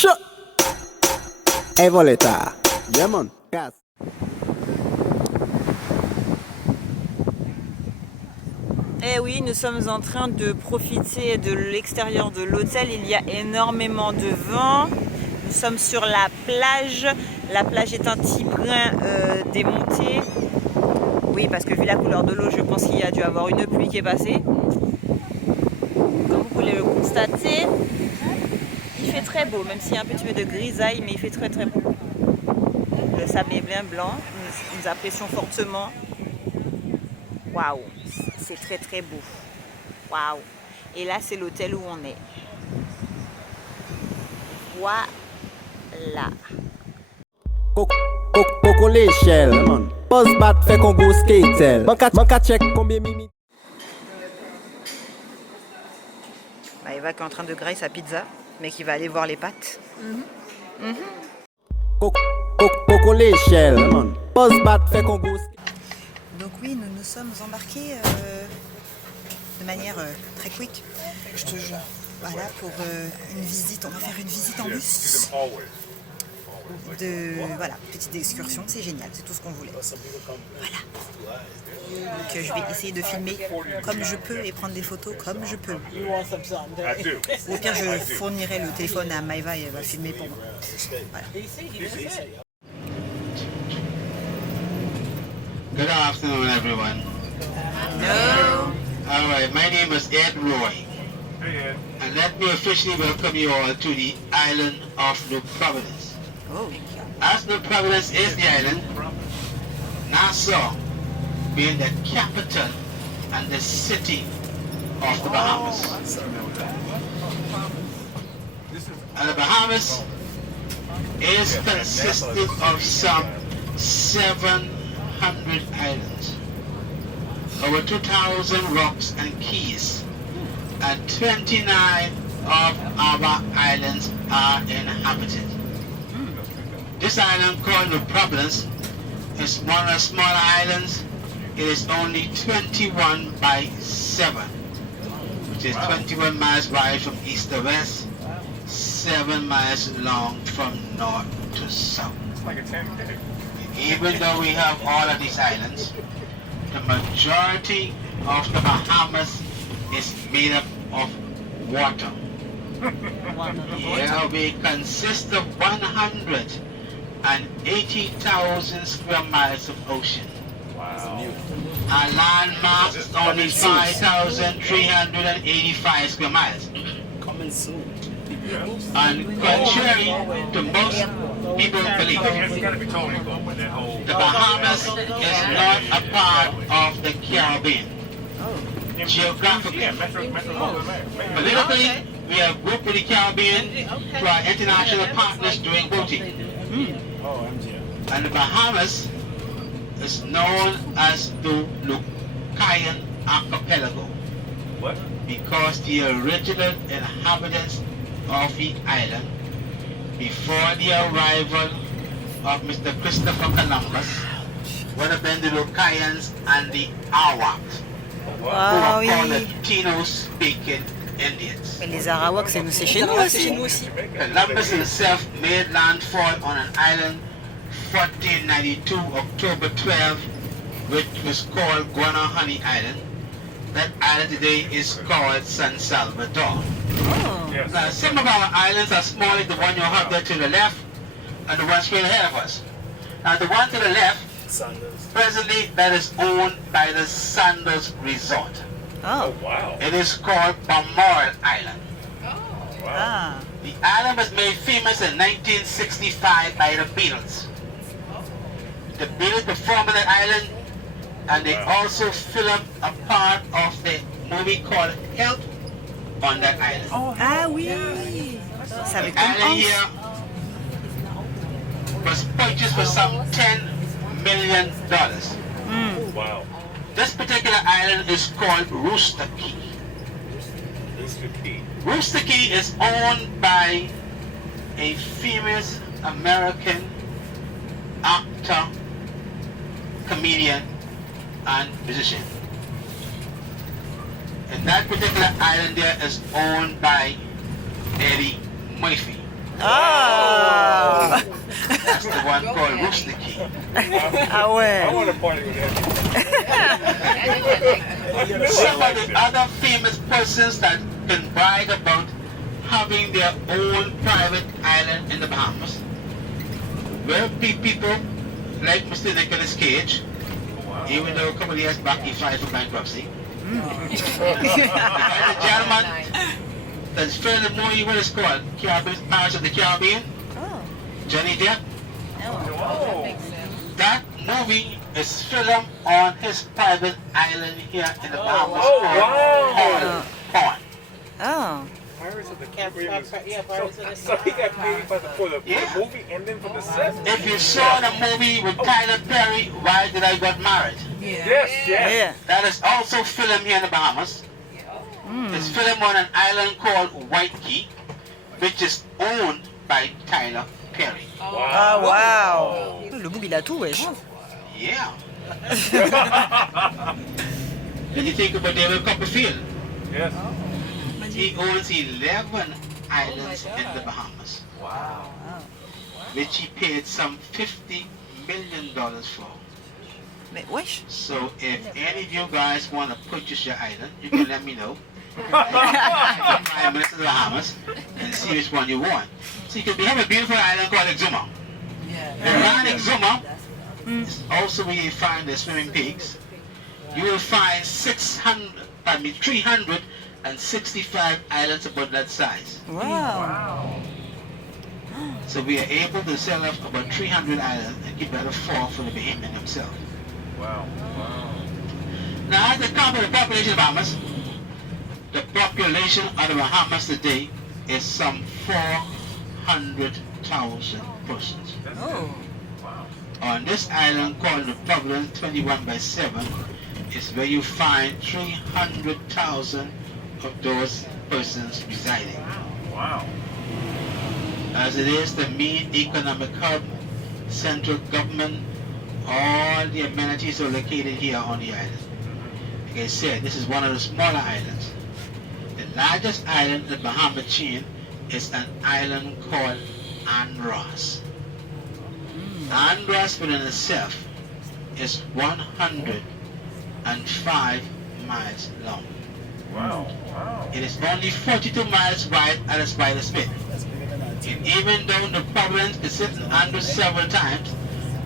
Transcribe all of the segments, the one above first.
Shut. Evoleta. Yeah, man. Gas. Eh oui, nous sommes en train de profiter de l'extérieur de l'hôtel. Il y a énormément de vent. Nous sommes sur la plage. La plage est un petit brin démontée. Oui, parce que vu la couleur de l'eau, je pense qu'il y a dû avoir une pluie qui est passée. Comme vous pouvez le constater, il fait très beau, même s'il y a un petit peu de grisaille, mais il fait très très beau. Le sable est bien blanc. Nous apprécions fortement. Waouh, c'est très très beau. Waouh. Et là, c'est l'hôtel où on est. Voilà. Coco l'échelle. Pose bat fait qu'on go skate. Manka check combien mimi. Bah, Eva qui est en train de grailler sa pizza, mais qui va aller voir les pâtes. Coco l'échelle. Pose bat fait qu'on go skate. Donc oui, nous nous sommes embarqués de manière très quick. Je te jure. Voilà, pour une visite. On va faire une visite en bus. Voilà, petite excursion, c'est génial, c'est tout ce qu'on voulait. Voilà. Donc je vais essayer de filmer comme je peux et prendre des photos comme je peux. Ou au pire, je fournirai le téléphone à Maïva et elle va filmer pour moi. Voilà. Good afternoon, everyone. Hello. All right, my name is Ed Roy. Hey, Ed. And let me officially welcome you all to the island of New Providence. Oh. As New Providence is the island, Nassau being the capital and the city of the Bahamas. And the Bahamas is consisted of some 700 islands, over 2,000 rocks and keys, and 29 of our islands are inhabited. This island called New Providence is one of the smaller islands. It is only 21 by 7, which is 21 miles wide from east to west, 7 miles long from north to south. It's like a 10K. Even though we have all of these islands, the majority of the Bahamas is made up of water. Yeah, we consist of 180,000 square miles of ocean. Wow. Our land mass is only 5,385 square miles. Coming soon. And contrary to most people believe, It's got to be Tony Boat when that whole. the Bahamas is not a part of the Caribbean. Geographically, Yeah, Metro politically, we are grouped with the Caribbean through our international partners doing voting. Oh, MGM. And the Bahamas is known as the Lucayan Archipelago What? because the original inhabitants of the island before the arrival of Mr. Christopher Columbus would have been the Lucayans and the Arawaks, who Ah are called oui. the Tino-speaking Indians. Mais les Arawaks, c'est chez nous aussi. Columbus himself made landfall on an island 1492, October 12, which was called Guanahani Island. That island today is called San Salvador. Oh. Yes. Now, some of our islands are small, like the one you have there to the left, and the one straight ahead of us. Now, the one to the left, presently, that is owned by the Sandals Resort. Oh. Wow. It is called Balmoral Island. Ah. The island was made famous in 1965 by the Beatles. The Beatles performed on that island, and they also filmed a part of the movie called Help on that island. Ah oui. C'est avec The Tom island Hanks. here was purchased for some $10 million. Wow. This particular island is called Rooster Key. This is the key. Rooster Key is owned by a famous American actor, comedian, and musician. And that particular island there is owned by Eddie Murphy. Ah. That's the one called Rooster Key. Ah ouais. I want to party with him. Some of the other famous persons that can brag about having their own private island in the Bahamas will be people like Mr. Nicolas Cage, even though a couple of years back he filed for bankruptcy. The gentleman that's filmed the movie, what is called? Pirates of the Caribbean, Oh. Johnny Depp. Oh. That movie is filmed on his private island here in the Bahamas. Oh, wow. Called Horn. Oh. Pirates of the Caribbean. So he got paid for the Yeah. movie and then for the set? If you saw the movie with Tyler Perry, Why Did I Get Married? Yes, yes. Yeah. That is also filmed here in the Bahamas. It's filmed on an island called White Key, which is owned by Tyler Perry. Ah wow. Le bout il a tout wesh. Yeah. Then you think about David Copperfield. Yes. He owns 11 islands in the Bahamas, Wow. which he paid some $50 million for. Mais wesh. So if any of you guys want to purchase your island, you can let me know. 5 minutes to the Bahamas and see which one you want. So you have a beautiful island called Exuma. Around Exuma is also where you find the swimming pigs. You will find 365 islands about that size. Wow. So we are able to sell off about 300 islands and keep that a 4 for the Bahamian himself. Wow. Wow. Now, as the count of the population of Bahamas, the population of the Bahamas today is some 400,000 persons. Oh. Wow. On this island called the Providence 21/7 is where you find 300,000 of those persons residing. Wow. As it is the main economic hub, central government, all the amenities are located here on the island. Like I said, this is one of the smaller islands. The largest island in the Bahama chain is an island called Andros. Andros within itself is 105 miles long. Wow. Wow. It is only 42 miles wide at its widest bit. And even though the Providence is sitting Andros several times,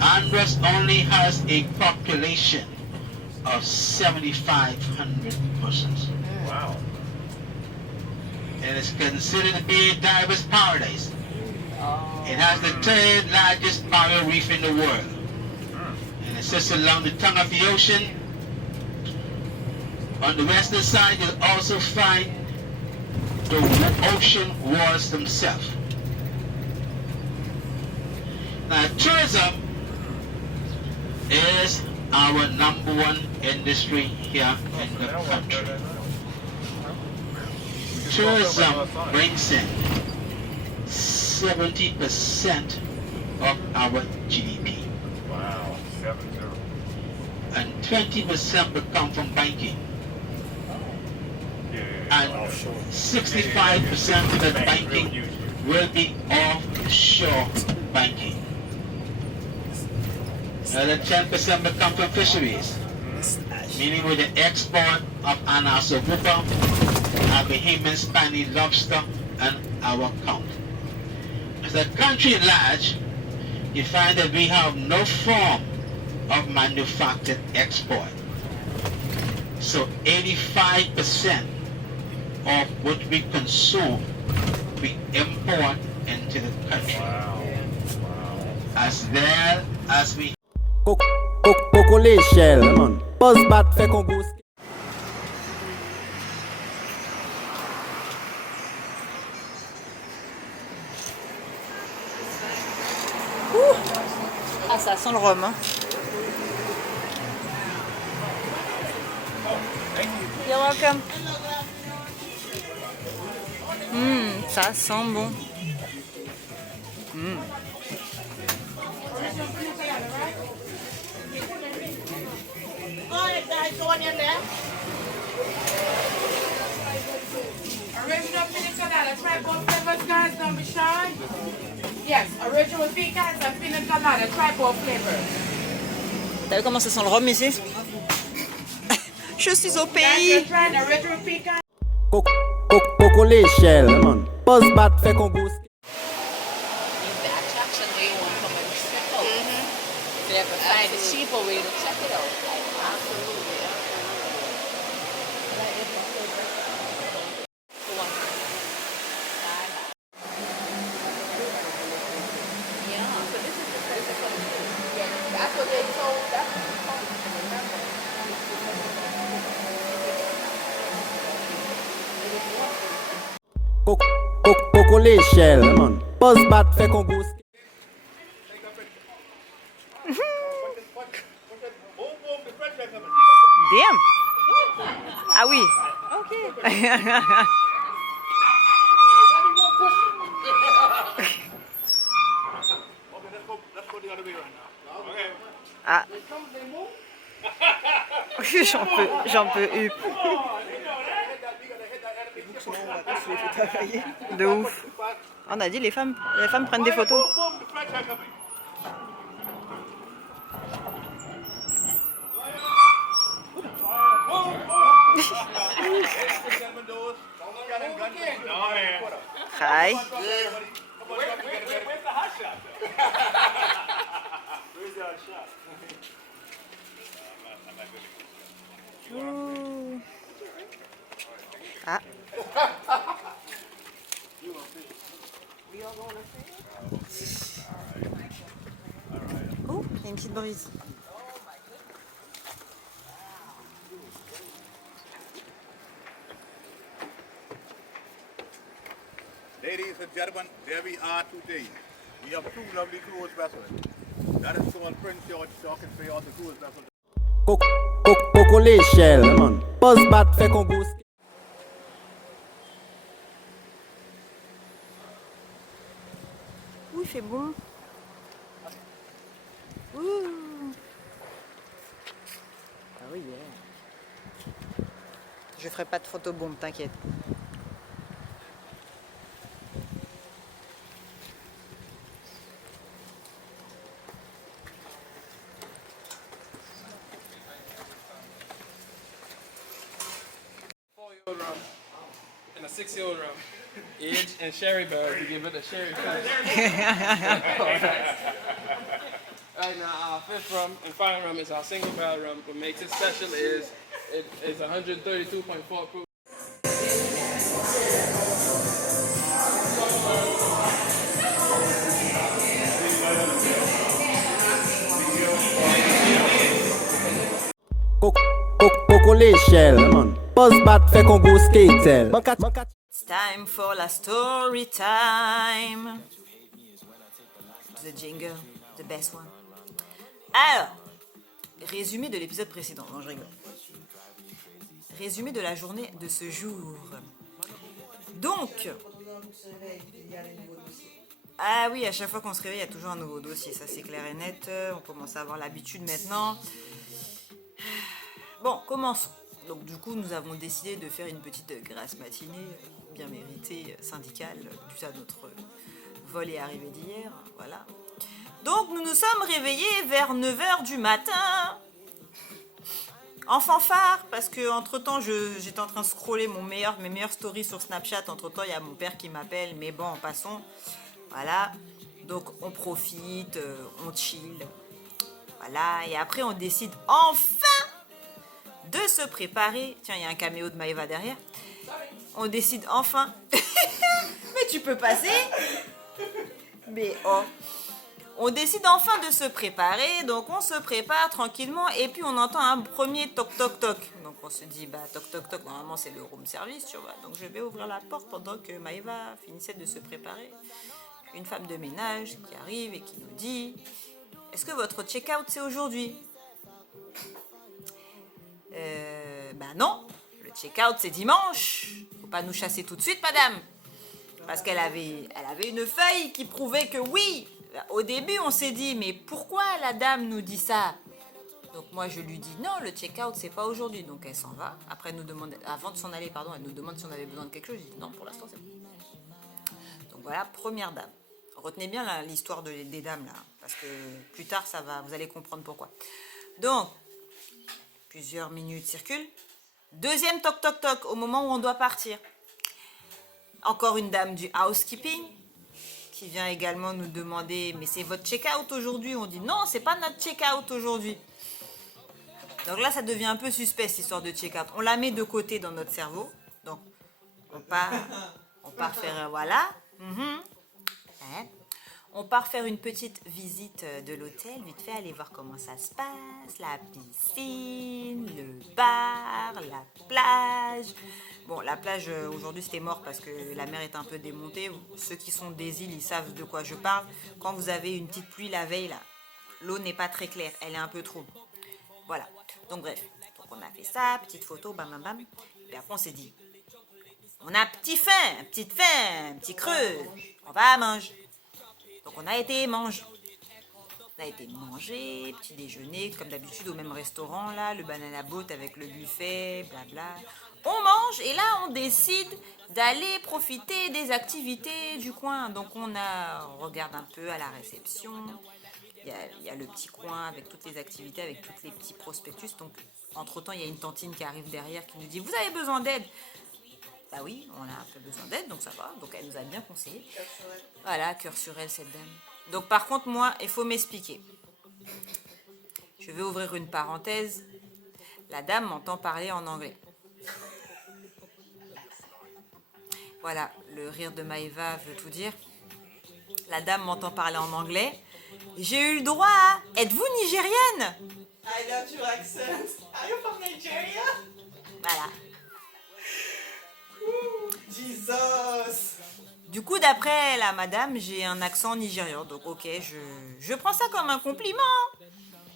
Andros only has a population of 7,500 persons. Wow. And it's considered to be a diverse paradise. It has the third largest coral reef in the world. And it sits along the tongue of the ocean. On the western side, you'll also find the ocean walls themselves. Now, tourism is our #1 industry here in the country. Tourism brings in 70% of our GDP, Wow. 7-0. and 20% will come from banking, and 65% of that banking will be offshore banking. Another 10% will come from fisheries, meaning with the export of Anaso grouper, our Bahamian Spiny lobster, and our count. As a country at large, you find that we have no form of manufactured export. So 85% of what we consume, we import into the country. Wow. Wow. As well as we Coco l'échelle, man. Pose bat fait qu'on go skate. Ah ça sent le rhum. Hein. You're welcome. Ça sent bon. Original pina colada, try both flavors. pecans, don't be shy. Yes, original pecans and pina colada, triple flavor. T'as vu comment ça sent le rhum ici? Je suis au Guys, pays. you're trying original pecans? Coco l'échelle, man. Buzz bat fait qu'on goûte. The attraction where you want to come and check out. So you have to find a cheaper way to check it out. Absolutely. Yeah, so this is the first one. Yeah, that's what they told. That's what they told me. Remember? Coco l'échelle, man. Buzz bat fait qu'on goûte. Damn. Ah oui. Ah. J'en peux plus. De ouf. On a dit les femmes prennent des photos. Hi. Ooh. Ah. Oh, il y a une petite brise. Ladies and gentlemen, there we are today. We have two lovely cruise vessels. That is called Prince George talking to you on the cruise vessel. Coco l'échelle, man. Buzz bat fait qu'on goûte. Ouh, il fait bon. Ouh. Ah oui, yeah. Je ferai pas de photobombe, t'inquiète. Rum and a 6-year-old rum. Age and sherry barrel to give it a sherry finish. Right now, our fifth rum and final rum is our single barrel rum. What makes it special is it is 132.4 proof. Coco l'échelle, man. Buzz bat fait qu'on goûte skatel. It's time for la story time. The jingle, the best one. Alors, résumé de l'épisode précédent. Non, je rigole. Résumé de la journée de ce jour. Donc, ah oui, à chaque fois qu'on se réveille, il y a toujours un nouveau dossier. Ça, c'est clair et net. On commence à avoir l'habitude maintenant. Bon, commençons. Donc du coup, nous avons décidé de faire une petite grasse matinée bien méritée, syndicale, due à notre vol et arrivée d'hier. Voilà. Donc nous nous sommes réveillés vers 9h du matin. En fanfare, parce que entre-temps, j'étais en train de scroller mes meilleures stories sur Snapchat. Entre-temps, il y a mon père qui m'appelle, mais bon, passons. Voilà. Donc on profite, on chill. Voilà. Et après, on décide enfin de se préparer. Tiens, il y a un caméo de Maëva derrière. On décide enfin. Mais tu peux passer. Mais oh. On décide enfin de se préparer. Donc on se prépare tranquillement. Et puis on entend un premier toc toc toc. Donc on se dit, bah toc toc toc. Normalement c'est le room service, tu vois. Donc je vais ouvrir la porte pendant que Maëva finissait de se préparer. Une femme de ménage qui arrive et qui nous dit, est-ce que votre check-out c'est aujourd'hui? Bah non, le check-out c'est dimanche. Faut pas nous chasser tout de suite, madame. Parce qu'elle avait une feuille qui prouvait que oui. Au début, on s'est dit, mais pourquoi la dame nous dit ça? Donc moi, je lui dis, non, le check-out c'est pas aujourd'hui. Donc elle s'en va. Après, elle nous demande, avant de s'en aller, pardon, elle nous demande si on avait besoin de quelque chose. Je dis, non, pour l'instant c'est bon. Donc voilà, première dame. Retenez bien l'histoire des dames là, parce que plus tard vous allez comprendre pourquoi. Donc, plusieurs minutes circulent. Deuxième toc toc toc au moment où on doit partir. Encore une dame du housekeeping qui vient également nous demander mais c'est votre check-out aujourd'hui? On dit non, c'est pas notre check-out aujourd'hui. Donc là, ça devient un peu suspect cette histoire de check-out. On la met de côté dans notre cerveau. Donc, on part faire voilà. Hein. On part faire une petite visite de l'hôtel, vite fait, aller voir comment ça se passe, la piscine, le bar, la plage. Bon, la plage, aujourd'hui, c'était mort parce que la mer est un peu démontée. Ceux qui sont des îles, ils savent de quoi je parle. Quand vous avez une petite pluie la veille, là, l'eau n'est pas très claire, elle est un peu trouble. Voilà. Donc, bref. Donc, on a fait ça, petite photo, bam, bam, bam. Et après, on s'est dit, on a petit petit creux, on va manger. Donc on a été manger. On a été manger, petit déjeuner, comme d'habitude au même restaurant là, le banana boat avec le buffet, blabla. On mange et là on décide d'aller profiter des activités du coin. Donc on regarde un peu à la réception. Il y a le petit coin avec toutes les activités, avec tous les petits prospectus. Donc entre-temps, il y a une tantine qui arrive derrière qui nous dit « Vous avez besoin d'aide ?» Bah oui, on a un peu besoin d'aide, donc ça va. Donc elle nous a bien conseillé. Voilà, cœur sur elle, cette dame. Donc par contre, moi, il faut m'expliquer. Je vais ouvrir une parenthèse. La dame m'entend parler en anglais. Voilà, le rire de Maëva veut tout dire. La dame m'entend parler en anglais. J'ai eu le droit à... Êtes-vous nigérienne? I love your accent. Are you from Nigeria? Voilà. Jesus. Du coup, d'après la madame, j'ai un accent nigérian. Donc, ok, je prends ça comme un compliment.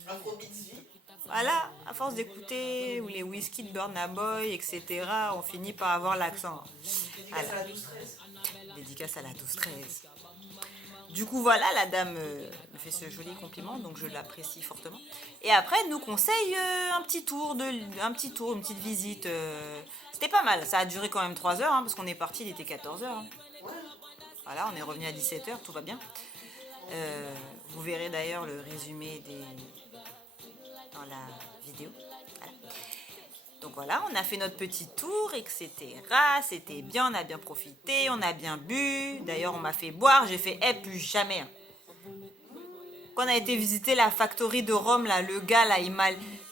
Afrobeat vie. Voilà, à force d'écouter les whisky de Burna Boy, etc., on finit par avoir l'accent. Dédicace Voilà. à la 12-13. Dédicace à la 12-13. Du coup, voilà, la dame me fait ce joli compliment, donc je l'apprécie fortement. Et après, elle nous conseille un petit tour, une petite visite. C'était pas mal, ça a duré quand même 3 heures, hein, parce qu'on est parti, il était 14 heures. Hein. Voilà, on est revenu à 17 heures, tout va bien. Vous verrez d'ailleurs le résumé dans la vidéo. Voilà. Donc voilà, on a fait notre petit tour, etc. C'était bien, on a bien profité, on a bien bu. D'ailleurs, on m'a fait boire, j'ai fait plus jamais. Hein. Quand on a été visiter la factory de Rome, là, le gars, là,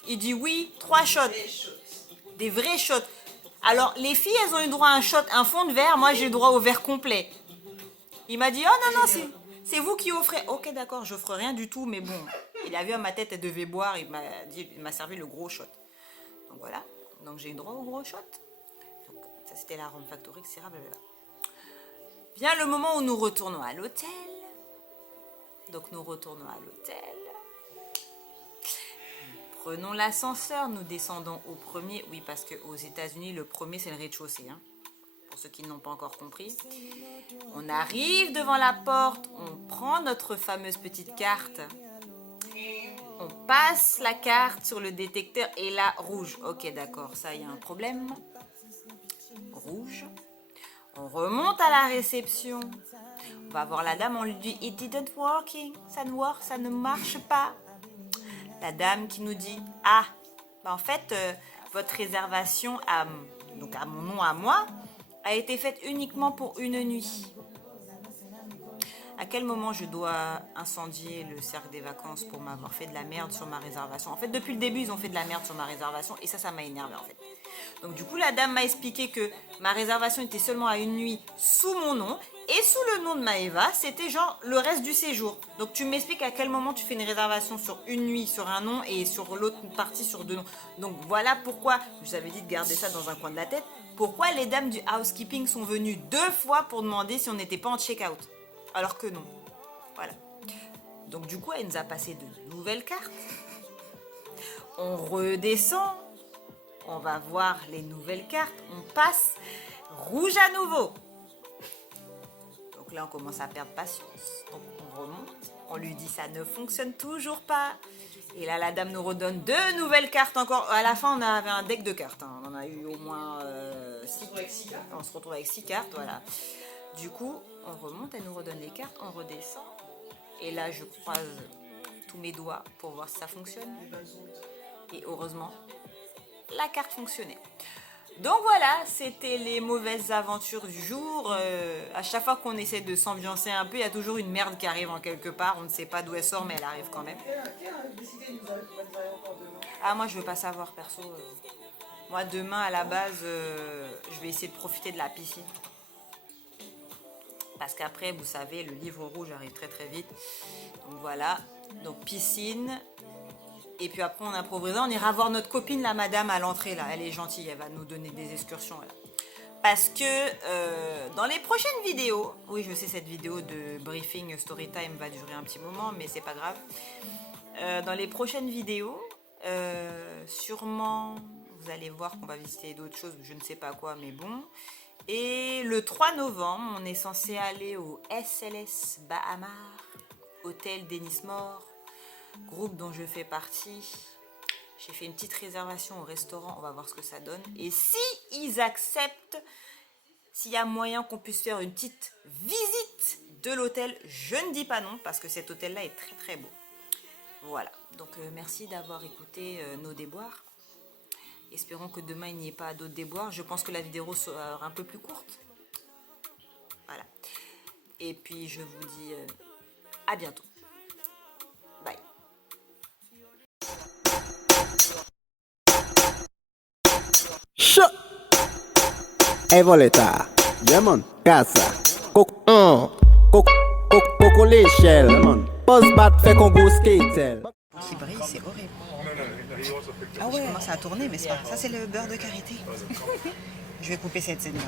il dit oui, 3 shots. Des vrais shots. Alors, les filles, elles ont eu droit à un shot, un fond de verre. Moi, j'ai eu droit au verre complet. Il m'a dit, oh non, c'est vous qui offrez. Ok, d'accord, j'offre rien du tout, mais bon. Il a vu à ma tête, elle devait boire. Il m'a servi le gros shot. Donc voilà. Donc j'ai eu droit au gros shot. Donc ça, c'était la Rome Factory, etc. Blablabla. Vient le moment où nous retournons à l'hôtel. Donc nous retournons à l'hôtel. Prenons l'ascenseur, nous descendons au premier. Oui, parce qu'aux États-Unis, le premier, c'est le rez-de-chaussée. Hein. Pour ceux qui n'ont pas encore compris. On arrive devant la porte, on prend notre fameuse petite carte. On passe la carte sur le détecteur et là, rouge. Ok, d'accord, ça, il y a un problème. Rouge. On remonte à la réception. On va voir la dame, on lui dit « It didn't working ». Ça ne marche pas. La dame qui nous dit « Ah, bah en fait, votre réservation donc à mon nom à moi a été faite uniquement pour une nuit. » À quel moment je dois incendier le cercle des vacances pour m'avoir fait de la merde sur ma réservation? En fait, depuis le début, ils ont fait de la merde sur ma réservation et ça m'a énervé en fait. Donc du coup, la dame m'a expliqué que ma réservation était seulement à une nuit sous mon nom et sous le nom de Maëva, c'était genre le reste du séjour. Donc tu m'expliques à quel moment tu fais une réservation sur une nuit sur un nom et sur l'autre partie sur 2 noms. Donc voilà pourquoi, je vous avais dit de garder ça dans un coin de la tête, pourquoi les dames du housekeeping sont venues 2 fois pour demander si on n'était pas en check-out. Alors que non. Voilà. Donc du coup, elle nous a passé de nouvelles cartes. On redescend. On va voir les nouvelles cartes. On passe rouge à nouveau. Donc là, on commence à perdre patience. Donc on remonte. On lui dit ça ne fonctionne toujours pas. Et là, la dame nous redonne 2 nouvelles cartes encore. À la fin, on avait un deck de cartes. Hein. On en a eu au moins 6. On se retrouve avec 6 cartes, voilà. Du coup, on remonte, elle nous redonne les cartes, on redescend. Et là, je croise tous mes doigts pour voir si ça fonctionne. Et heureusement, la carte fonctionnait. Donc voilà, c'était les mauvaises aventures du jour. À chaque fois qu'on essaie de s'ambiancer un peu, il y a toujours une merde qui arrive en quelque part. On ne sait pas d'où elle sort, mais elle arrive quand même. Ah, moi, je veux pas savoir, perso. Moi, demain, à la base, je vais essayer de profiter de la piscine. Parce qu'après, vous savez, le livre rouge arrive très très vite. Donc voilà, donc piscine. Et puis après, on improvisera. On ira voir notre copine, la madame, à l'entrée, là. Elle est gentille, elle va nous donner des excursions, là. Parce que dans les prochaines vidéos, oui, je sais, cette vidéo de briefing storytime va durer un petit moment, mais c'est pas grave. Dans les prochaines vidéos, sûrement, vous allez voir qu'on va visiter d'autres choses, je ne sais pas quoi, mais bon. Et le 3 novembre, on est censé aller au SLS Bahamar, hôtel Dennismore, groupe dont je fais partie. J'ai fait une petite réservation au restaurant, on va voir ce que ça donne. Et si ils acceptent, s'il y a moyen qu'on puisse faire une petite visite de l'hôtel, je ne dis pas non, parce que cet hôtel-là est très très beau. Voilà, donc merci d'avoir écouté nos déboires. Espérons que demain il n'y ait pas d'autres déboires. Je pense que la vidéo sera un peu plus courte. Voilà. Et puis je vous dis à bientôt. Bye. Shut. Evoleta. Yeah, man. Casa. Coco. Coco l'échelle, man. Buzz bat fait qu'on go skate. Qui brille, c'est horrible. Ah ouais, je commence à tourner, mais c'est pas. Ça, c'est le beurre de karité. Je vais couper cette scène.